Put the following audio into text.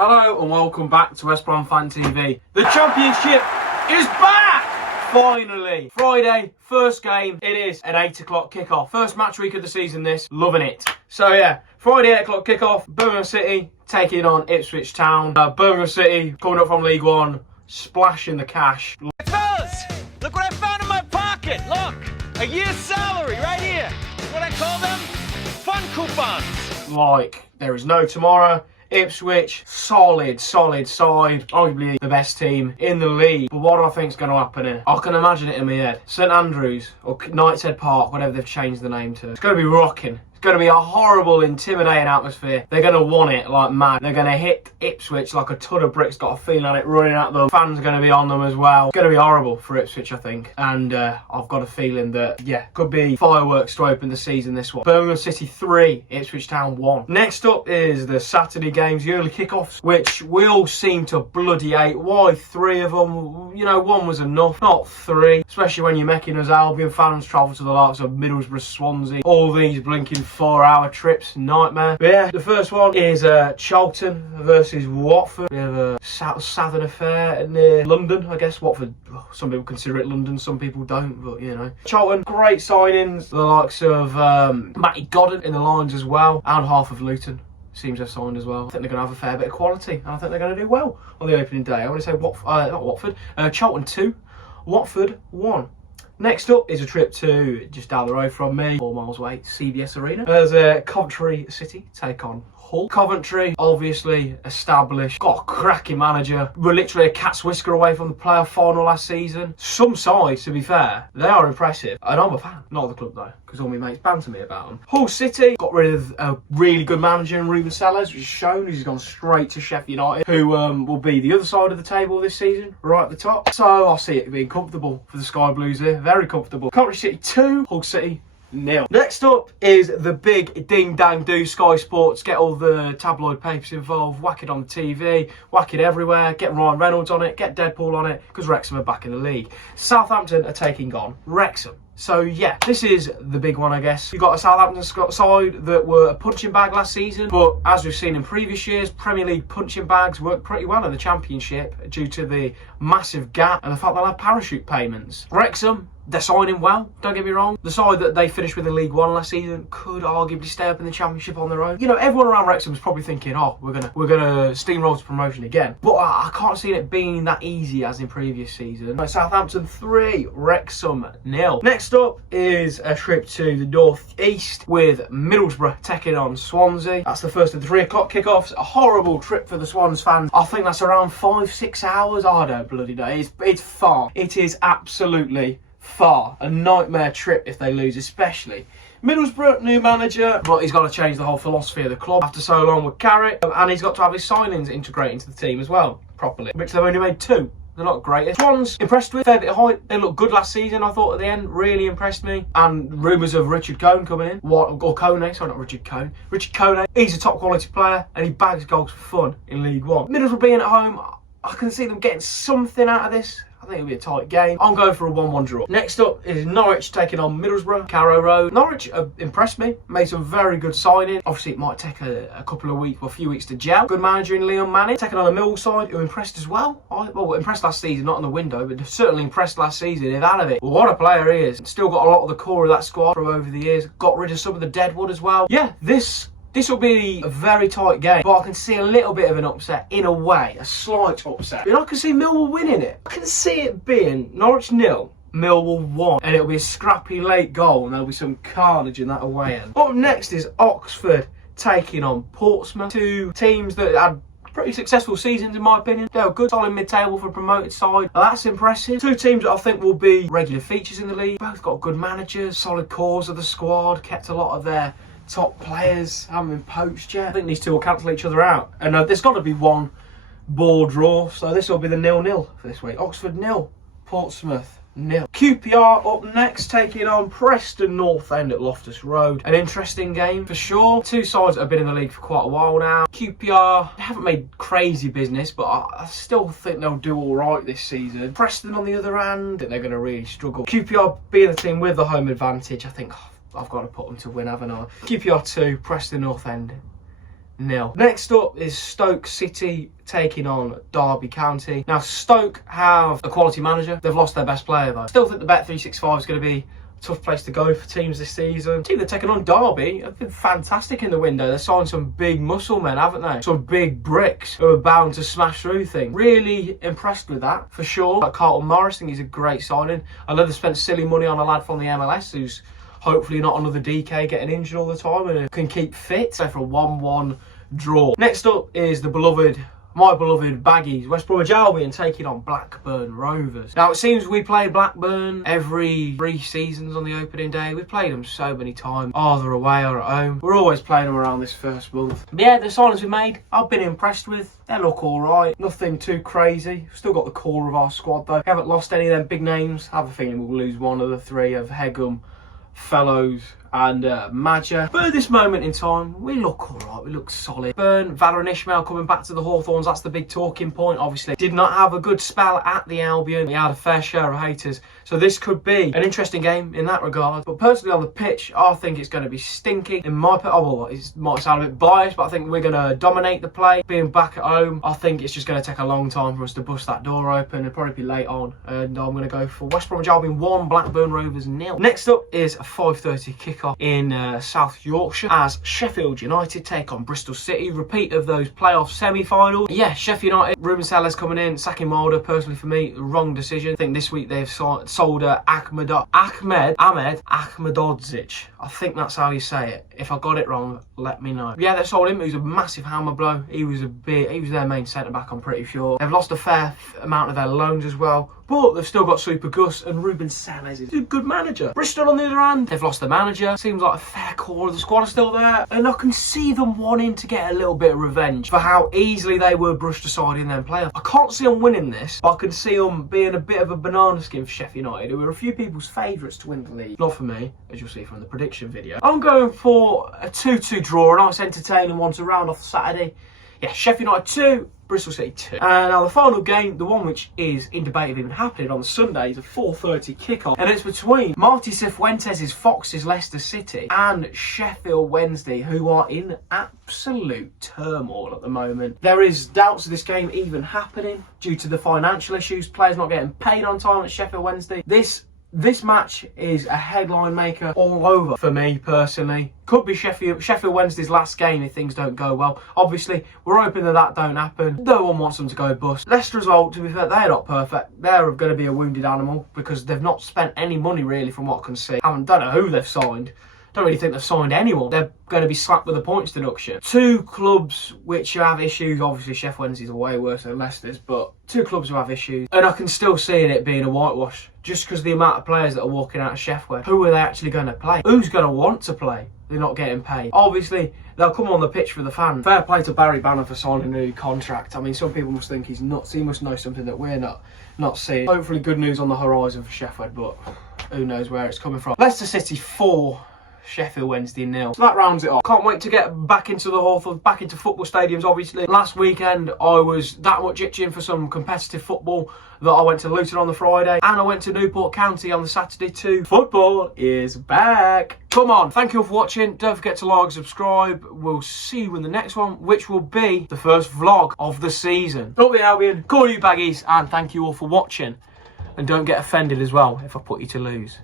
Hello and welcome back to West Brom Fan TV. The Championship is back! Finally! Friday, first game. It is an 8 o'clock kickoff. First match week of the season this. Loving it. So yeah, Friday 8 o'clock kickoff. Birmingham City taking on Ipswich Town. Birmingham City coming up from League One. Splashing the cash. Fellas, look what I found in my pocket. Look, a year's salary right here. What I call them? Fun coupons. Like, there is no tomorrow. Ipswich, solid side, arguably the best team in the league. But what do I think is going to happen here? I can imagine it in my head. St Andrews, or Knights Head Park, whatever they've changed the name to. It's going to be rocking. It's going to be a horrible, intimidating atmosphere. They're going to want it like mad. They're going to hit Ipswich like a ton of bricks. Got a feeling on it running at them. Fans are going to be on them as well. It's going to be horrible for Ipswich, I think. And I've got a feeling that, yeah, could be fireworks to open the season, this one. Birmingham City 3, Ipswich Town 1. Next up is the Saturday games, the early kickoffs, which we all seem to bloody hate. Why 3 of them? You know, 1 was enough, not 3. Especially when you're making us Albion fans travel to the likes of Middlesbrough, Swansea. All these blinking 4-hour trips, nightmare. But yeah, the first one is Charlton versus Watford. We have a southern affair near London, I guess. Watford, some people consider it London, some people don't, but you know. Charlton, great signings. The likes of Matty Godden in the lines as well, and half of Luton. Seems they've signed as well. I think they're going to have a fair bit of quality, and I think they're going to do well on the opening day. I want to say not Watford, Charlton 2, Watford 1. Next up is a trip to just down the road from me, 4 miles away, CBS Arena. There's Coventry City take on Hull. Coventry, obviously established, got a cracking manager. We're literally a cat's whisker away from the playoff final last season. Some sides, to be fair, they are impressive. And I'm a fan, not of the club though, because all my mates banter me about them. Hull City got rid of a really good manager in Ruben Sellers, which is shown. He's gone straight to Sheffield United, who will be the other side of the table this season, right at the top. So I see it being comfortable for the Sky Blues here, very comfortable. Coventry City 2, Hull City 0. Next up is the big ding dang do. Sky Sports, get all the tabloid papers involved, whack it on the TV, whack it everywhere, get Ryan Reynolds on it, get Deadpool on it, because Wrexham are back in the league. Southampton are taking on Wrexham. So yeah, this is the big one, I guess. You've got a Southampton side that were a punching bag last season, but as we've seen in previous years, Premier League punching bags work pretty well in the Championship due to the massive gap and the fact they'll have parachute payments. Wrexham, they're signing well, don't get me wrong. The side that they finished with in League One last season could arguably stay up in the Championship on their own. You know, everyone around Wrexham is probably thinking, oh, we're gonna steamroll to promotion again. But I can't see it being that easy as in previous season. Southampton 3, Wrexham 0. Next up is a trip to the North East with Middlesbrough taking on Swansea. That's the first of the 3 o'clock kickoffs. A horrible trip for the Swans fans. I think that's around 5-6 hours. I don't bloody know. It's far. It is absolutely far. A nightmare trip if they lose, especially. Middlesbrough, new manager, but he's got to change the whole philosophy of the club after so long with Carrot, and he's got to have his signings integrate into the team as well, properly, which they've only made 2. They're not great. Swans, impressed with, fair bit of height. They looked good last season, I thought, at the end. Really impressed me. And rumours of Richard Cohn coming in. Kone, sorry, not Richard Cohn. Richard Kone, he's a top quality player, and he bags goals for fun in League One. Middlesbrough being at home, I can see them getting something out of this. I think it'll be a tight game. I'm going for a 1-1 draw. Next up is Norwich taking on Middlesbrough, Carrow Road. Norwich impressed me, made some very good signings. Obviously, it might take a couple of weeks, or a few weeks to gel. Good manager in Leon Manning. Taking on a Mill side who impressed as well. Well, impressed last season, not in the window, but certainly impressed last season. If out of it, well, what a player he is. Still got a lot of the core of that squad from over the years. Got rid of some of the deadwood as well. Yeah, this will be a very tight game, but I can see a little bit of an upset in a way, a slight upset. And I can see Millwall winning it. I can see it being Norwich 0, Millwall 1, and it'll be a scrappy late goal, and there'll be some carnage in that away end. Up next is Oxford taking on Portsmouth, 2 teams that had pretty successful seasons in my opinion. They're a good solid mid-table for a promoted side. That's impressive. 2 teams that I think will be regular features in the league. Both got good managers, solid cores of the squad, kept a lot of their top players, haven't been poached yet. I think these 2 will cancel each other out. And there's got to be 1 ball draw, so this will be the 0-0 for this week. Oxford 0, Portsmouth 0. QPR up next, taking on Preston North End at Loftus Road. An interesting game for sure. 2 sides that have been in the league for quite a while now. QPR, they haven't made crazy business, but I still think they'll do all right this season. Preston on the other hand, I think they're going to really struggle. QPR being the team with the home advantage, I think I've got to put them to win, haven't I? QPR 2, Preston North End 0. Next up is Stoke City taking on Derby County. Now, Stoke have a quality manager. They've lost their best player though. Still think the Bet365 is going to be a tough place to go for teams this season. The team they're taking on, Derby, have been fantastic in the window. They've signed some big muscle men, haven't they? Some big bricks who are bound to smash through things. Really impressed with that, for sure. Like Carlton Morris, I think he's a great signing. I know they spent silly money on a lad from the MLS who's hopefully not another DK getting injured all the time and can keep fit. So for a 1-1 draw. Next up is my beloved Baggies, West Bromwich Albion taking on Blackburn Rovers. Now, it seems we play Blackburn every 3 seasons on the opening day. We've played them so many times, either away or at home. We're always playing them around this first month. But yeah, the signings we made, I've been impressed with. They look all right. Nothing too crazy. Still got the core of our squad, though. We haven't lost any of them big names. I have a feeling we'll lose one of the 3 of Hegum, Fellows and Madger. But at this moment in time, we look alright, we look solid. Burn, Valor and Ishmael coming back to the Hawthorns, that's the big talking point. Obviously, did not have a good spell at the Albion. He had a fair share of haters. So this could be an interesting game in that regard. But personally on the pitch, I think it's going to be stinky. In my it might sound a bit biased, but I think we're going to dominate the play. Being back at home, I think it's just going to take a long time for us to bust that door open. It'll probably be late on. And I'm going to go for West Bromwich Albion 1, Blackburn Rovers 0. Next up is a 5:30 kickoff in South Yorkshire as Sheffield United take on Bristol City. Repeat of those playoff semi-finals. Yeah, Sheffield United, Ruben Sellers coming in, sacking Mulder. Personally for me, wrong decision. I think this week they've sold Ahmed Ahmedodzic. I think that's how you say it. If I got it wrong, let me know. Yeah, they sold him. He was a massive hammer blow. He was their main centre-back, I'm pretty sure. They've lost a fair amount of their loans as well. But they've still got Super Gus and Ruben Sellers is a good manager. Bristol, on the other hand, they've lost the manager. Seems like a fair core of the squad are still there. And I can see them wanting to get a little bit of revenge for how easily they were brushed aside in their playoffs. I can't see them winning this, but I can see them being a bit of a banana skin for Sheffield United, who are a few people's favourites to win the league. Not for me, as you'll see from the prediction video. I'm going for a 2-2 draw, a nice entertaining one to round off the Saturday. Yeah, Sheffield United 2, Bristol City 2. And now the final game, the one which is in debate of even happening on Sunday, is a 4:30 kickoff. And it's between Martí Cifuentes' Foxes Leicester City and Sheffield Wednesday, who are in absolute turmoil at the moment. There is doubts of this game even happening due to the financial issues, players not getting paid on time at Sheffield Wednesday. This match is a headline maker all over for me personally. Could be Sheffield Wednesday's last game if things don't go well. Obviously, we're hoping that don't happen. No one wants them to go bust. Leicester as well, to be fair, they're not perfect. They're going to be a wounded animal because they've not spent any money really from what I can see. I don't know who they've signed. Don't really think they've signed anyone. They're going to be slapped with a points deduction. 2 clubs which have issues. Obviously, Sheffield Wednesday's are way worse than Leicester's, but 2 clubs who have issues. And I can still see it being a whitewash just because of the amount of players that are walking out of Sheffield. Who are they actually going to play? Who's going to want to play? They're not getting paid. Obviously, they'll come on the pitch for the fans. Fair play to Barry Banner for signing a new contract. I mean, some people must think he's nuts. He must know something that we're not seeing. Hopefully, good news on the horizon for Sheffield, but who knows where it's coming from. Leicester City 4. Sheffield Wednesday 0. So that rounds it off. Can't wait to get back into the Hawthorns, back into football stadiums, obviously. Last weekend, I was that much itching for some competitive football that I went to Luton on the Friday and I went to Newport County on the Saturday too. Football is back. Come on. Thank you all for watching. Don't forget to like, subscribe. We'll see you in the next one, which will be the first vlog of the season. Up the Albion, call you Baggies, and thank you all for watching. And don't get offended as well if I put you to lose.